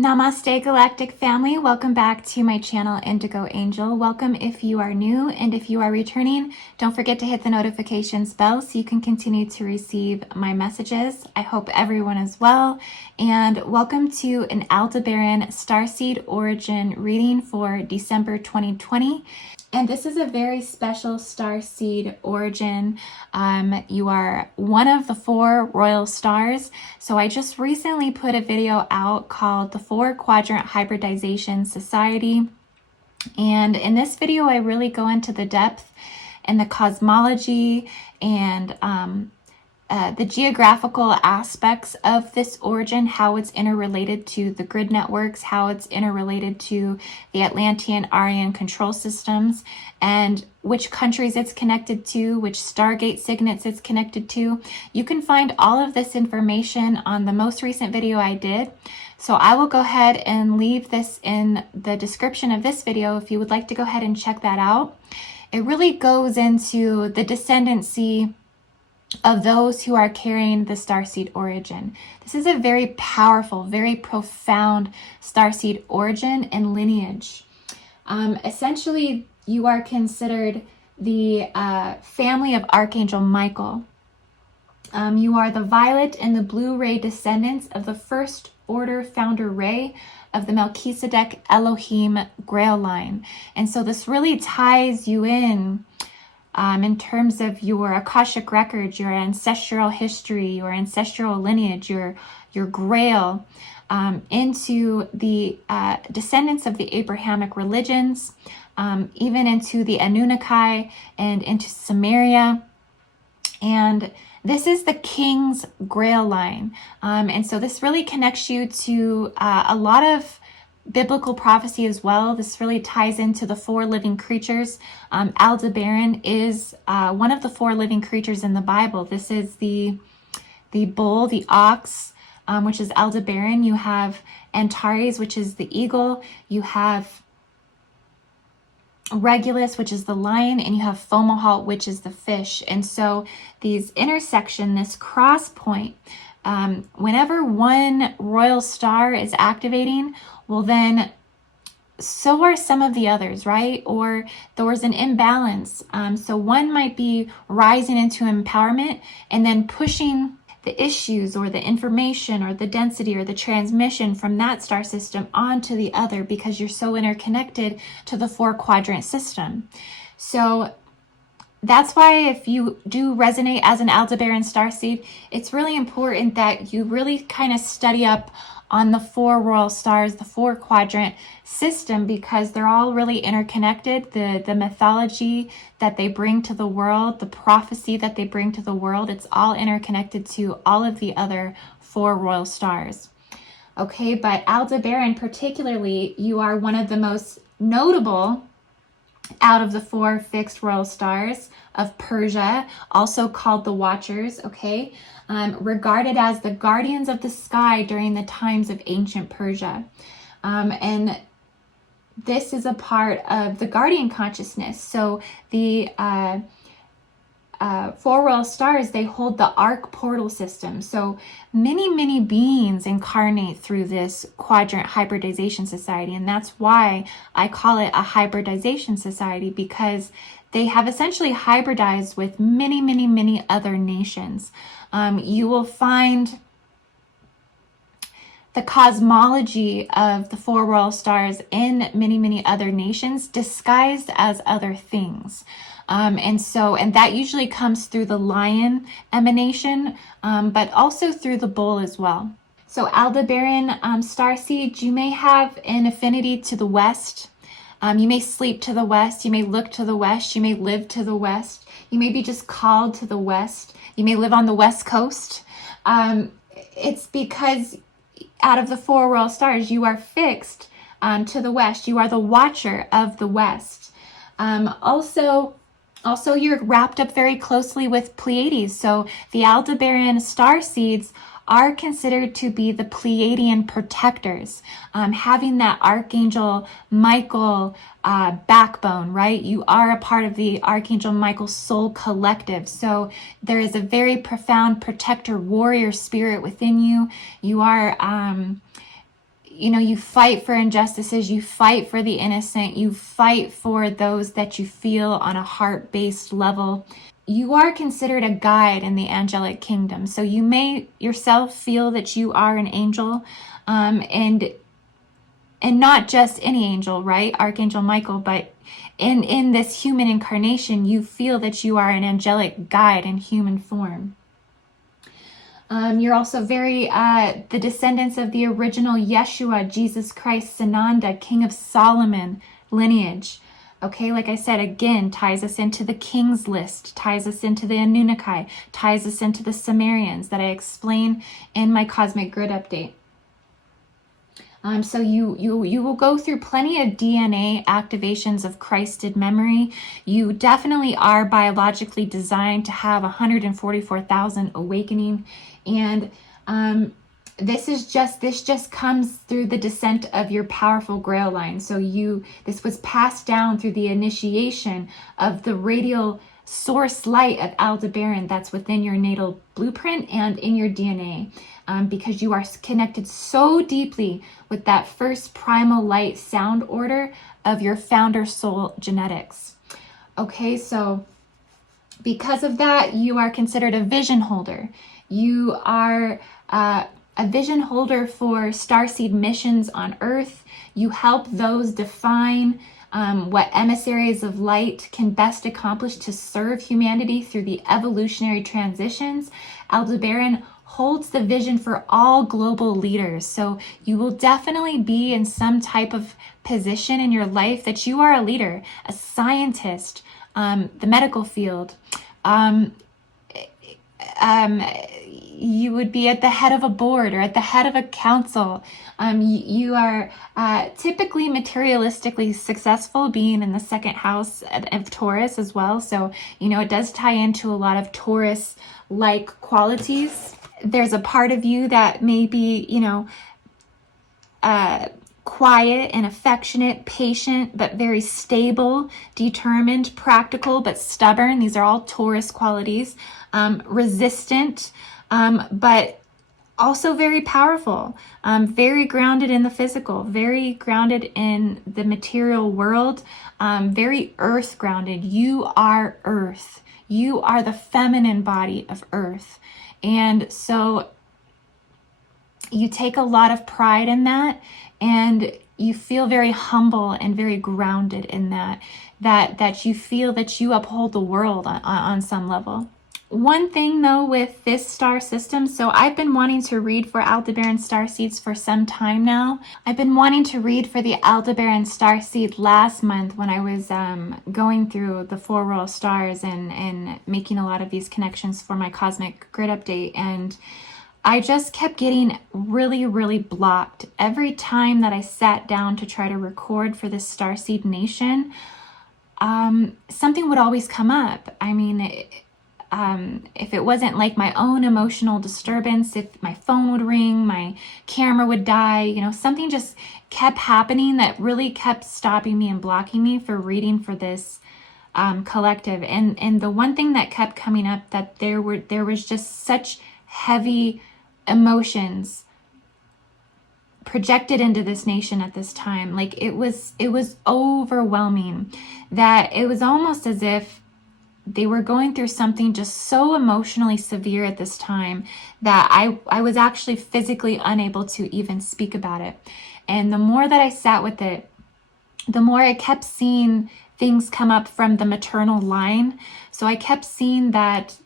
Namaste Galactic Family, welcome back to my channel IndigoAngel. Welcome if you are new, and if you are returning, don't forget to hit the notifications bell so you can continue to receive my messages. I hope everyone is well, and welcome to an Aldebaran Starseed origin reading for December 2020. And this is a very special starseed origin. You are one of the 4 royal stars. So I just recently put a video out called the 4 Quadrant Hybridization Society. And in this video, I really go into the depth and the cosmology and the geographical aspects of this origin, how it's interrelated to the grid networks, how it's interrelated to the Atlantean Aryan control systems, and which countries it's connected to, which Stargate signets it's connected to. You can find all of this information on the most recent video I did. So I will go ahead and leave this in the description of this video if you would like to go ahead and check that out. It really goes into the descendancy of those who are carrying the starseed origin. This is a very powerful, very profound starseed origin and lineage. Essentially, you are considered the family of Archangel Michael. You are the violet and the blue ray descendants of the first order founder ray of the Melchizedek Elohim Grail line. And so this really ties you in terms of your Akashic records, your ancestral history, your ancestral lineage, your grail, into the descendants of the Abrahamic religions, even into the Anunnaki and into Samaria. And this is the KINGS Grail line. And so this really connects you to a lot of biblical prophecy as well. This really ties into the 4 living creatures. Aldebaran is one of the 4 living creatures in the Bible. This is the bull, the ox, which is Aldebaran. You have Antares, which is the eagle. You have Regulus, which is the lion, and you have Fomalhaut, which is the fish. And so these intersection, this cross point, whenever one royal star is activating, well then so are some of the others, right? Or there's an imbalance. So one might be rising into empowerment and then pushing the issues or the information or the density or the transmission from that star system onto the other, because you're so interconnected to the 4 quadrant system. So that's why if you do resonate as an Aldebaran Starseed, it's really important that you really kind of study up on the 4 royal stars, the 4 quadrant system, because they're all really interconnected. The mythology that they bring to the world, the prophecy that they bring to the world, it's all interconnected to all of the other 4 royal stars. Okay, but Aldebaran particularly, you are one of the most notable out of the 4 fixed royal stars of Persia, also called the Watchers, okay? Regarded as the guardians of the sky during the times of ancient Persia. And this is a part of the guardian consciousness. So the 4 royal stars, they hold the arc portal system. So many beings incarnate through this quadrant hybridization society. And that's why I call it a hybridization society, because they have essentially hybridized with many other nations. You will find the cosmology of the 4 royal stars in many other nations disguised as other things. And that usually comes through the lion emanation, but also through the bull as well. So Aldebaran Starseed, you may have an affinity to the west. You may sleep to the west. You may look to the west. You may live to the west. You may be just called to the west. You may live on the west coast. It's because out of the 4 royal stars, you are fixed to the west. You are the watcher of the west. Also, you're wrapped up very closely with Pleiades. So the Aldebaran Starseeds are considered to be the Pleiadian protectors, having that Archangel Michael backbone, right? You are a part of the Archangel Michael soul collective. So there is a very profound protector warrior spirit within you. You are you fight for injustices, you fight for the innocent, you fight for those that you feel on a heart-based level. You are considered a guide in the angelic kingdom. So you may yourself feel that you are an angel, and not just any angel, right? Archangel Michael, but in this human incarnation, you feel that you are an angelic guide in human form. You're also very the descendants of the original Yeshua, Jesus Christ, Sananda, King of Solomon lineage. Okay, like I said, again, ties us into the King's list, ties us into the Anunnaki, ties us into the Sumerians that I explain in my Cosmic Grid update. So you will go through plenty of DNA activations of Christed memory. You definitely are biologically designed to have 144,000 awakening, and this just comes through the descent of your powerful Grail line. So this was passed down through the initiation of the radial source light of Aldebaran that's within your natal blueprint and in your DNA, because you are connected so deeply with that first primal light sound order of your founder soul genetics. Okay, so because of that, you are considered a vision holder. You are a vision holder for starseed missions on Earth. You help those define what emissaries of light can best accomplish to serve humanity through the evolutionary transitions. Aldebaran holds the vision for all global leaders. So you will definitely be in some type of position in your life that you are a leader, a scientist, the medical field. You would be at the head of a board or at the head of a council. You are typically materialistically successful, being in the second house of Taurus as well. So, it does tie into a lot of Taurus-like qualities. There's a part of you that may be, quiet and affectionate, patient, but very stable, determined, practical, but stubborn. These are all Taurus qualities. Resistant, but also very powerful, very grounded in the physical, very grounded in the material world, very earth grounded. You are earth. You are the feminine body of earth. And so you take a lot of pride in that, and you feel very humble and very grounded in that you feel that you uphold the world on some level. One thing though with this star system, so I've been wanting to read for Aldebaran Starseeds for some time now. I've been wanting to read for the Aldebaran Starseed last month when I was going through the 4 royal stars and making a lot of these connections for my Cosmic Grid update, and I just kept getting really, really blocked. Every time that I sat down to try to record for this Starseed Nation, something would always come up. I mean, if it wasn't like my own emotional disturbance, if my phone would ring, my camera would die, something just kept happening that really kept stopping me and blocking me for reading for this collective. And the one thing that kept coming up, that there was just such heavy emotions projected into this nation at this time. Like it was overwhelming, that it was almost as if they were going through something just so emotionally severe at this time that I was actually physically unable to even speak about it. And the more that I sat with it, the more I kept seeing things come up from the maternal line. So I kept seeing that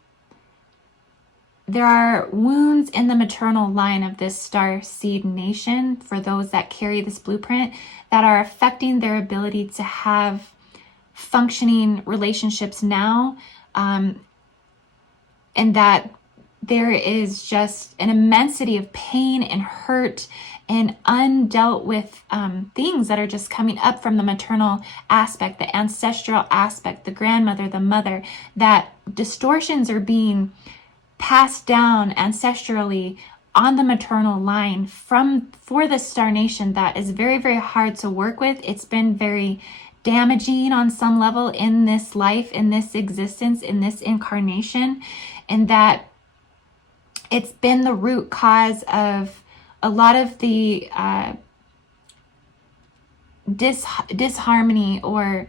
there are wounds in the maternal line of this Starseed Nation for those that carry this blueprint that are affecting their ability to have functioning relationships now, and that there is just an immensity of pain and hurt and undealt with things that are just coming up from the maternal aspect, the ancestral aspect, the grandmother, the mother, that distortions are being passed down ancestrally on the maternal line for the Star Nation. That is very, very hard to work with. It's been very damaging on some level in this life, in this existence, in this incarnation, and that it's been the root cause of a lot of the disharmony or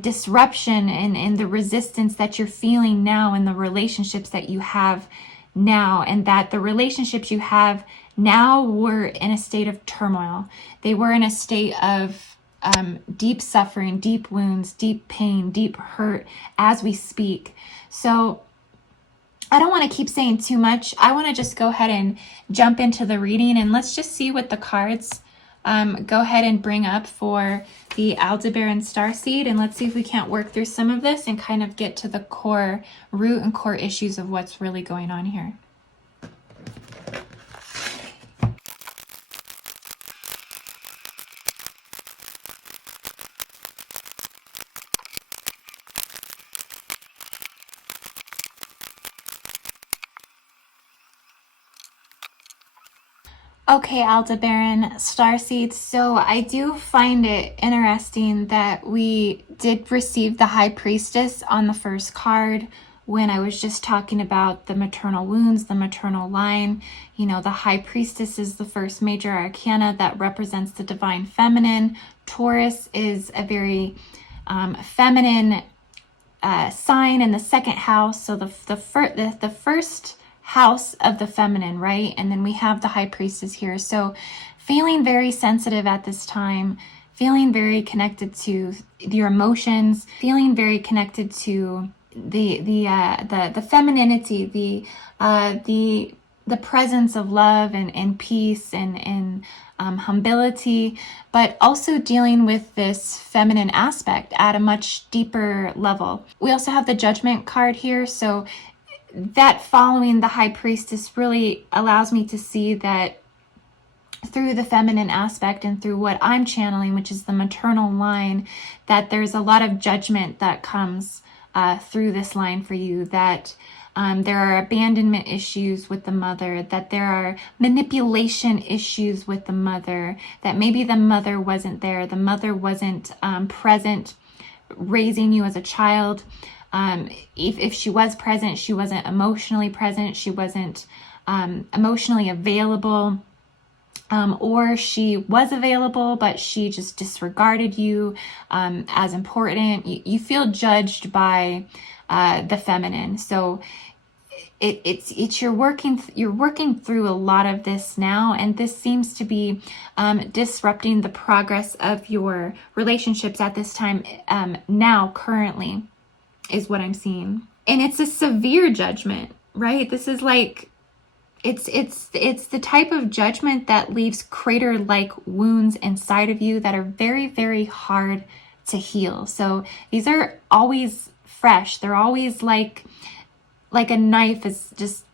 disruption in the resistance that you're feeling now in the relationships that you have now, and that the relationships you have now were in a state of turmoil. They were in a state of deep suffering, deep wounds, deep pain, deep hurt as we speak. So I don't want to keep saying too much. I want to just go ahead and jump into the reading, and let's just see what the cards go ahead and bring up for the Aldebaran Starseed, and let's see if we can't work through some of this and kind of get to the core root and core issues of what's really going on here. Okay, Aldebaran Starseeds. So I do find it interesting that we did receive the High Priestess on the first card when I was just talking about the maternal wounds, the maternal line. You know, the High Priestess is the first major arcana that represents the divine feminine. Taurus is a very feminine sign in the second house. So the first house of the feminine, right? And then we have the High Priestess here. So feeling very sensitive at this time, feeling very connected to your emotions, feeling very connected to the femininity, the presence of love and peace and humility, but also dealing with this feminine aspect at a much deeper level. We also have the Judgment card here. So that following the High Priestess really allows me to see that through the feminine aspect and through what I'm channeling, which is the maternal line, that there's a lot of judgment that comes through this line for you, that there are abandonment issues with the mother, that there are manipulation issues with the mother, that maybe the mother wasn't there, the mother wasn't present raising you as a child. If she was present, she wasn't emotionally present, she wasn't emotionally available, or she was available, but she just disregarded you as important. You feel judged by the feminine. So you're working through a lot of this now, and this seems to be disrupting the progress of your relationships at this time now, currently, is what I'm seeing. And it's a severe judgment, right? This is like, it's the type of judgment that leaves crater-like wounds inside of you that are very, very hard to heal. So these are always fresh. They're always like a knife is just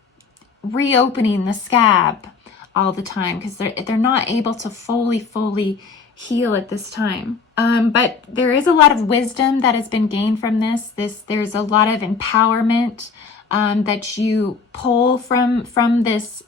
reopening the scab all the time, because they're not able to fully heal at this time. But there is a lot of wisdom that has been gained from this. There's a lot of empowerment that you pull from this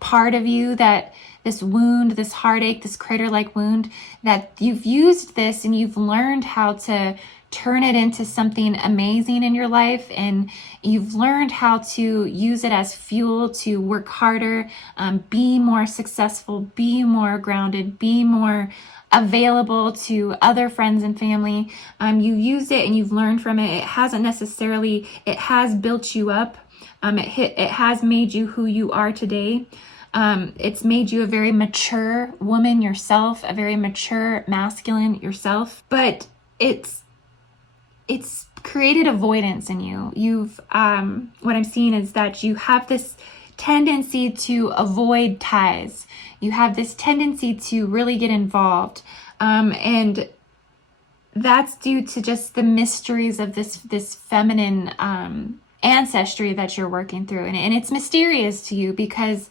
part of you, that this wound, this heartache, this crater-like wound, that you've used this and you've learned how to turn it into something amazing in your life, and you've learned how to use it as fuel to work harder, be more successful, be more grounded, be more available to other friends and family. You used it and you've learned from it. It has built you up. It has made you who you are today. It's made you a very mature woman yourself, a very mature masculine yourself, but it's created avoidance in you. What I'm seeing is that you have this tendency to avoid ties. You have this tendency to really get involved. And that's due to just the mysteries of this feminine ancestry that you're working through. And it's mysterious to you because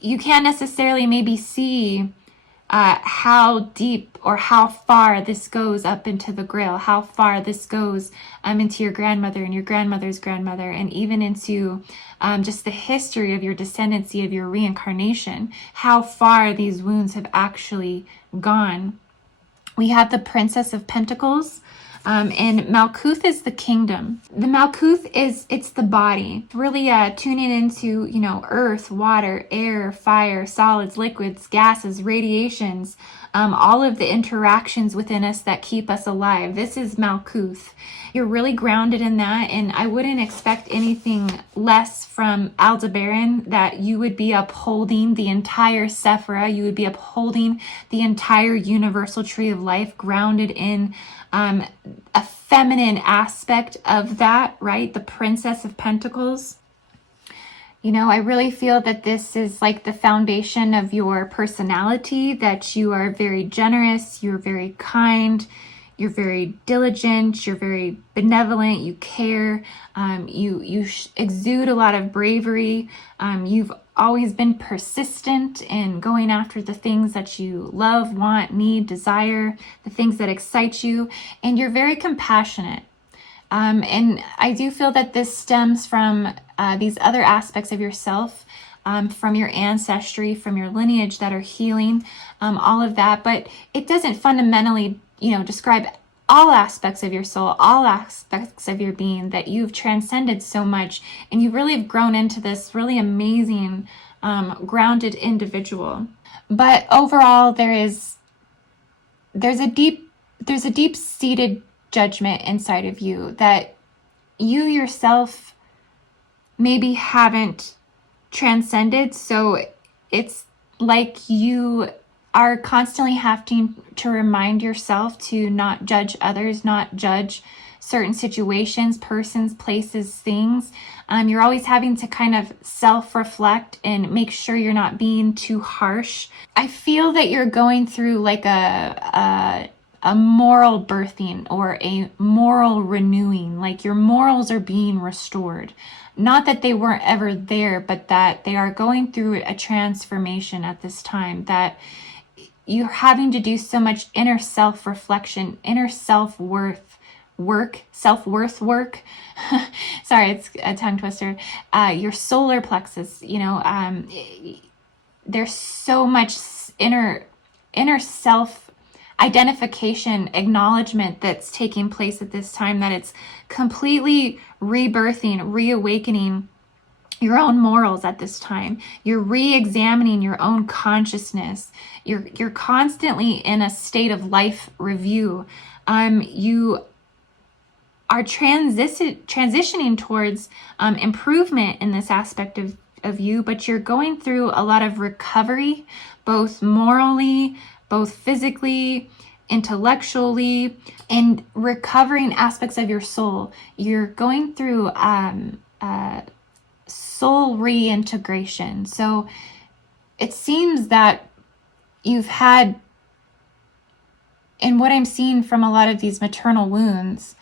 you can't necessarily maybe see how deep or how far this goes up into the Grail, how far this goes into your grandmother and your grandmother's grandmother, and even into just the history of your descendancy, of your reincarnation, how far these wounds have actually gone. We have the Princess of Pentacles. And Malkuth is the kingdom. The Malkuth it's the body. Really tuning into, earth, water, air, fire, solids, liquids, gases, radiations, all of the interactions within us that keep us alive. This is Malkuth. You're really grounded in that, and I wouldn't expect anything less from Aldebaran, that you would be upholding the entire Sephira, you would be upholding the entire universal tree of life, grounded in a feminine aspect of that, right? The Princess of Pentacles. I really feel that this is like the foundation of your personality, that you are very generous, you're very kind, you're very diligent, you're very benevolent, you care, you exude a lot of bravery, you've always been persistent in going after the things that you love, want, need, desire, the things that excite you, and you're very compassionate. And I do feel that this stems from these other aspects of yourself, from your ancestry, from your lineage that are healing, all of that. But it doesn't fundamentally, describe all aspects of your soul, all aspects of your being, that you've transcended so much, and you really have grown into this really amazing, grounded individual. But overall, there's a deep-seated judgment inside of you that you yourself maybe haven't transcended. So it's like you are constantly having to remind yourself to not judge others, not judge certain situations, persons, places, things. You're always having to kind of self-reflect and make sure you're not being too harsh. I feel that you're going through like a moral birthing or a moral renewing, like your morals are being restored. Not that they weren't ever there, but that they are going through a transformation at this time, that you're having to do so much inner self-reflection, inner self-worth work. Sorry, it's a tongue twister. Your solar plexus, there's so much inner self identification, acknowledgement that's taking place at this time, that it's completely rebirthing, reawakening your own morals at this time. You're re-examining your own consciousness. You're constantly in a state of life review. You are transitioning towards improvement in this aspect of you, but you're going through a lot of recovery, both morally, both physically, intellectually, and recovering aspects of your soul. You're going through soul reintegration. So it seems that you've had, and what I'm seeing from a lot of these maternal wounds,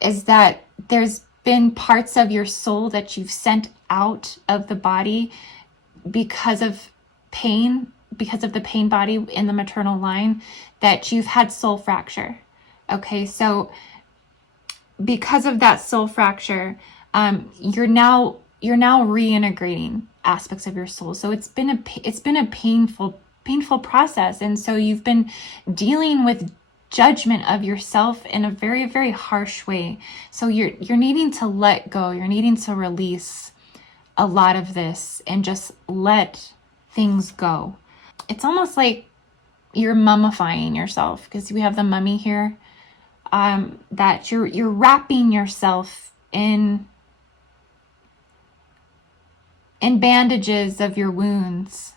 is that there's been parts of your soul that you've sent out of the body because of pain, because of the pain body in the maternal line, that you've had soul fracture. Okay, so because of that soul fracture, you're now reintegrating aspects of your soul. So it's been a painful process, and so you've been dealing with judgment of yourself in a very, very harsh way. So you're needing to let go. You're needing to release a lot of this and just let things go. It's almost like you're mummifying yourself, because we have the mummy here, that you're wrapping yourself in bandages of your wounds.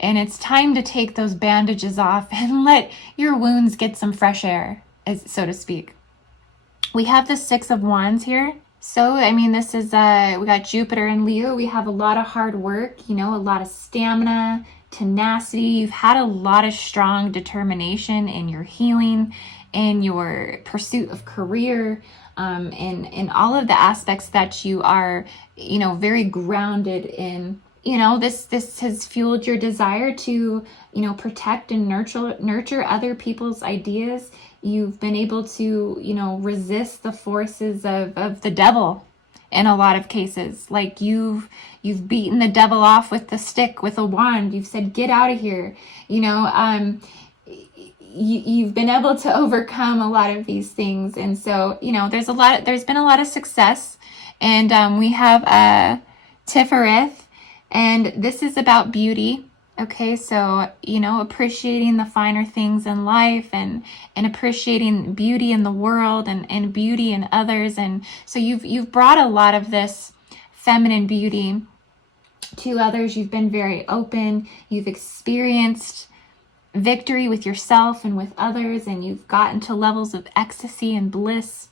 And it's time to take those bandages off and let your wounds get some fresh air, so to speak. We have the Six of Wands here. So, this is, we got Jupiter and Leo. We have a lot of hard work, a lot of stamina, tenacity. You've had a lot of strong determination in your healing, in your pursuit of career, and all of the aspects that you are, very grounded in. This has fueled your desire to, protect and nurture other people's ideas. You've been able to, resist the forces of the devil in a lot of cases. Like you've beaten the devil off with the stick, with a wand. You've said, get out of here. you've been able to overcome a lot of these things. And so, there's been a lot of success. And we have Tifereth, and this is about beauty. Okay, so, appreciating the finer things in life, and appreciating beauty in the world, and beauty in others. And so you've brought a lot of this feminine beauty to others. You've been very open. You've experienced victory with yourself and with others, and you've gotten to levels of ecstasy and bliss.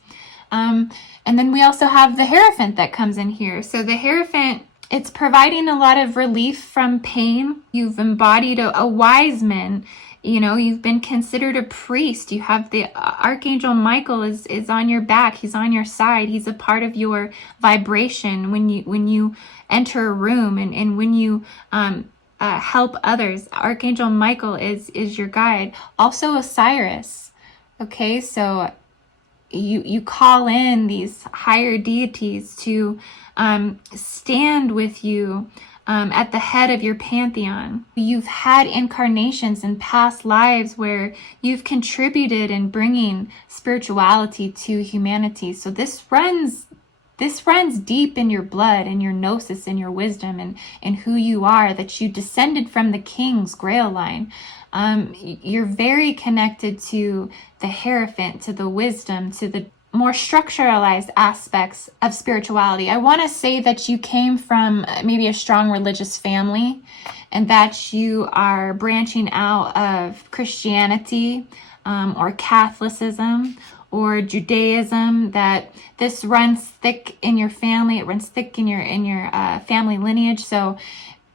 And then we also have the Hierophant that comes in here. So the Hierophant, it's providing a lot of relief from pain. You've embodied a wise man. You've been considered a priest. You have the Archangel Michael is on your back. He's on your side. He's a part of your vibration when you enter a room, and when you help others. Archangel Michael is your guide. Also Osiris. Okay, so you call in these higher deities to stand with you at the head of your pantheon. You've had incarnations in past lives where you've contributed in bringing spirituality to humanity. So this runs deep in your blood, and your gnosis, and your wisdom, and who you are, that you descended from the KINGS Grail line. You're very connected to the Hierophant, to the wisdom, to the more structuralized aspects of spirituality. I want to say that you came from maybe a strong religious family, and that you are branching out of Christianity, or Catholicism, or Judaism, that this runs thick in your family. It runs thick in your family lineage. So,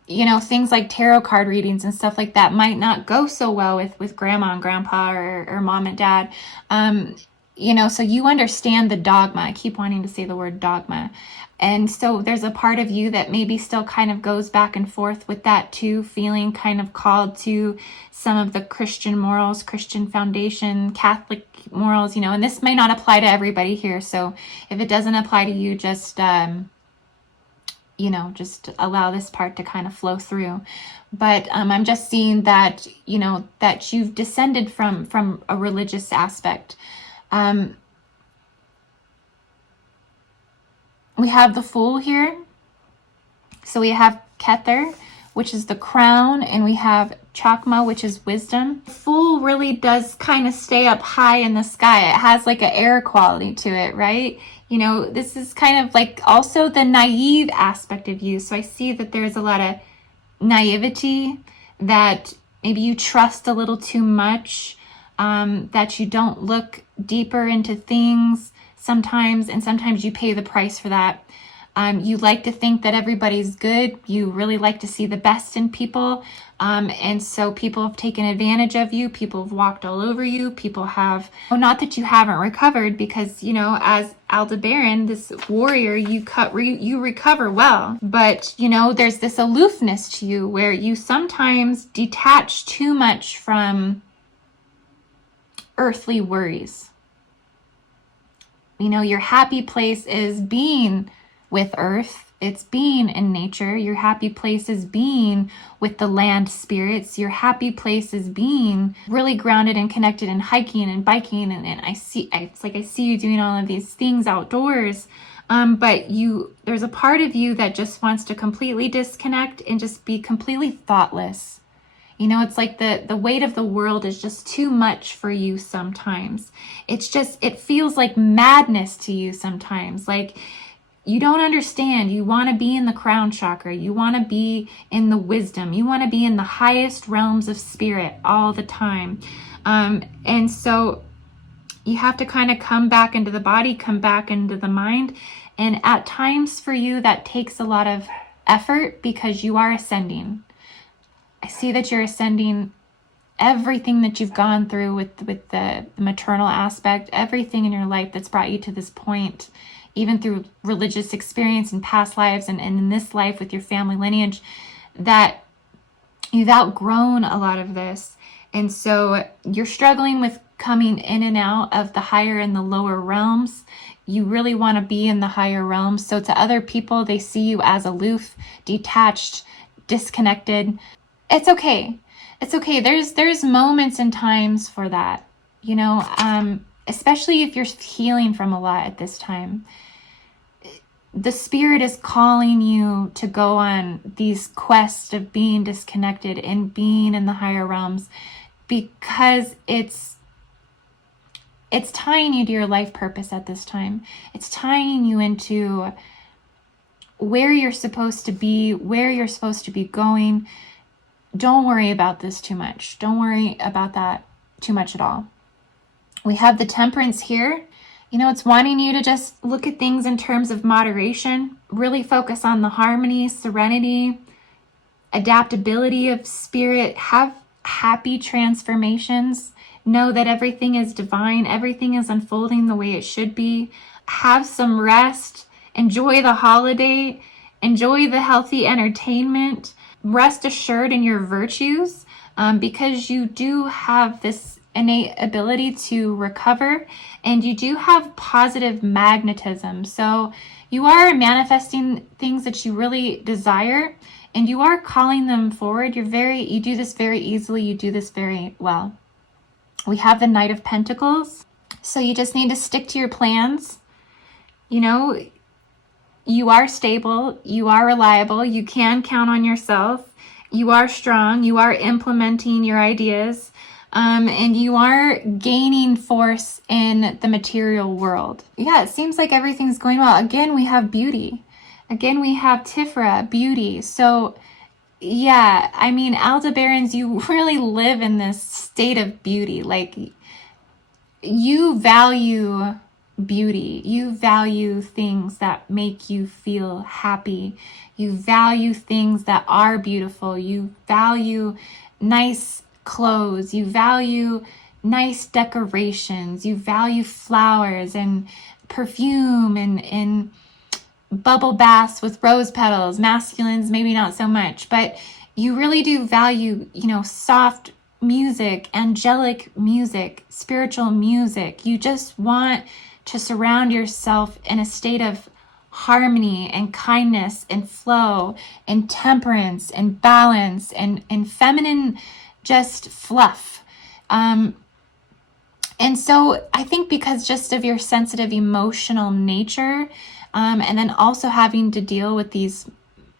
things like tarot card readings and stuff like that might not go so well with grandma and grandpa, or mom and dad. So you understand the dogma. I keep wanting to say the word dogma. And so there's a part of you that maybe still kind of goes back and forth with that too, feeling kind of called to some of the Christian morals, Christian foundation, Catholic morals, and this may not apply to everybody here. So if it doesn't apply to you, just allow this part to kind of flow through. But I'm just seeing that, that you've descended from a religious aspect. We have the Fool here. So we have Kether, which is the crown, and we have Chakma, which is wisdom. The Fool really does kind of stay up high in the sky. It has like an air quality to it, right? This is kind of like also the naive aspect of you. So I see that there's a lot of naivety, that maybe you trust a little too much, that you don't look deeper into things sometimes, and sometimes you pay the price for that. You like to think that everybody's good. You really like to see the best in people. And so people have taken advantage of you. People have walked all over you. People have, not that you haven't recovered, because, as Aldebaran, this warrior, you recover well. But, there's this aloofness to you where you sometimes detach too much from earthly worries. Your happy place is being with earth. It's being in nature. Your happy place is being with the land spirits. Your happy place is being really grounded and connected, and hiking and biking. And I see you doing all of these things outdoors. But there's a part of you that just wants to completely disconnect and just be completely thoughtless. It's like the weight of the world is just too much for you sometimes. It feels like madness to you sometimes. Like you don't understand. You want to be in the crown chakra. You want to be in the wisdom. You want to be in the highest realms of spirit all the time. And so you have to kind of come back into the body, come back into the mind. And at times for you, that takes a lot of effort, because you are ascending. I see that you're ascending everything that you've gone through with the maternal aspect, everything in your life that's brought you to this point, even through religious experience in past lives, and in this life with your family lineage, that you've outgrown a lot of this. And so you're struggling with coming in and out of the higher and the lower realms. You really want to be in the higher realms. So to other people, they see you as aloof, detached, disconnected. It's okay. It's okay. There's moments and times for that, you know, especially if you're healing from a lot at this time. The spirit is calling you to go on these quests of being disconnected and being in the higher realms, because it's tying you to your life purpose at this time. It's tying you into where you're supposed to be, where you're supposed to be going. Don't worry about this too much. Don't worry about that too much at all. We have the Temperance here. You know, it's wanting you to just look at things in terms of moderation, really focus on the harmony, serenity, adaptability of spirit, have happy transformations, know that everything is divine, everything is unfolding the way it should be, have some rest, enjoy the holiday, enjoy the healthy entertainment, rest assured in your virtues, because you do have this innate ability to recover, and you do have positive magnetism. So you are manifesting things that you really desire, and you are calling them forward. You do this very easily. You do this very well. We have the Knight of Pentacles. So you just need to stick to your plans. You know, you are stable. You are reliable. You can count on yourself. You are strong. You are implementing your ideas. And you are gaining force in the material world. Yeah, it seems like everything's going well. Again, we have beauty. Again, we have Tifra, beauty. So yeah, I mean, Aldebarans, you really live in this state of beauty. Like, you value beauty. You value things that make you feel happy. You value things that are beautiful. You value nice clothes. You value nice decorations. You value flowers and perfume and bubble baths with rose petals. Masculines, maybe not so much, but you really do value, you know, soft music, angelic music, spiritual music. You just want to surround yourself in a state of harmony and kindness and flow and temperance and balance and feminine just fluff. And so I think because just of your sensitive emotional nature, and then also having to deal with these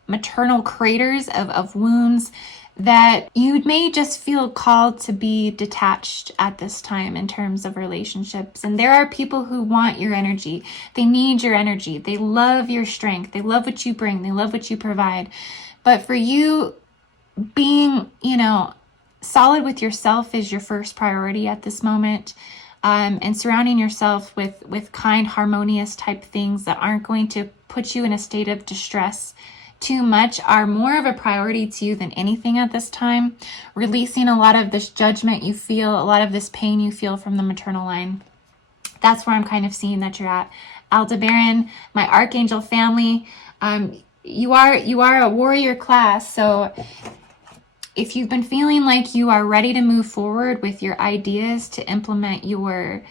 maternal craters of wounds, that you may just feel called to be detached at this time in terms of relationships. And there are people who want your energy. They need your energy. They love your strength. They love what you bring. They love what you provide. But for you, being, you know, solid with yourself is your first priority at this moment. And surrounding yourself with kind, harmonious type things that aren't going to put you in a state of distress too much are more of a priority to you than anything at this time. Releasing a lot of this judgment you feel, a lot of this pain you feel from the maternal line. That's where I'm kind of seeing that you're at. Aldebaran, my Archangel family, you are a warrior class. So if you've been feeling like you are ready to move forward with your ideas to implement your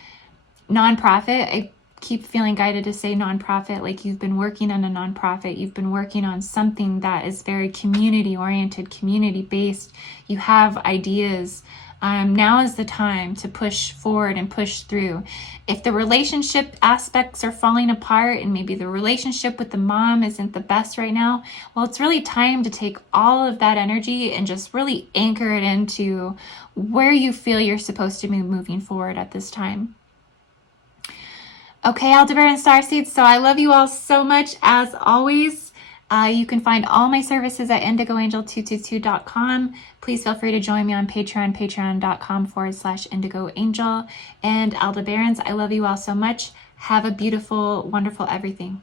nonprofit, I keep feeling guided to say nonprofit, like you've been working on a nonprofit, you've been working on something that is very community oriented, community based, you have ideas. Now is the time to push forward and push through. If the relationship aspects are falling apart and maybe the relationship with the mom isn't the best right now, well, it's really time to take all of that energy and just really anchor it into where you feel you're supposed to be moving forward at this time. Okay, Aldebaran Starseeds, so I love you all so much as always. You can find all my services at IndigoAngel222.com. Please feel free to join me on Patreon, patreon.com/IndigoAngel. And Aldebarans, I love you all so much. Have a beautiful, wonderful everything.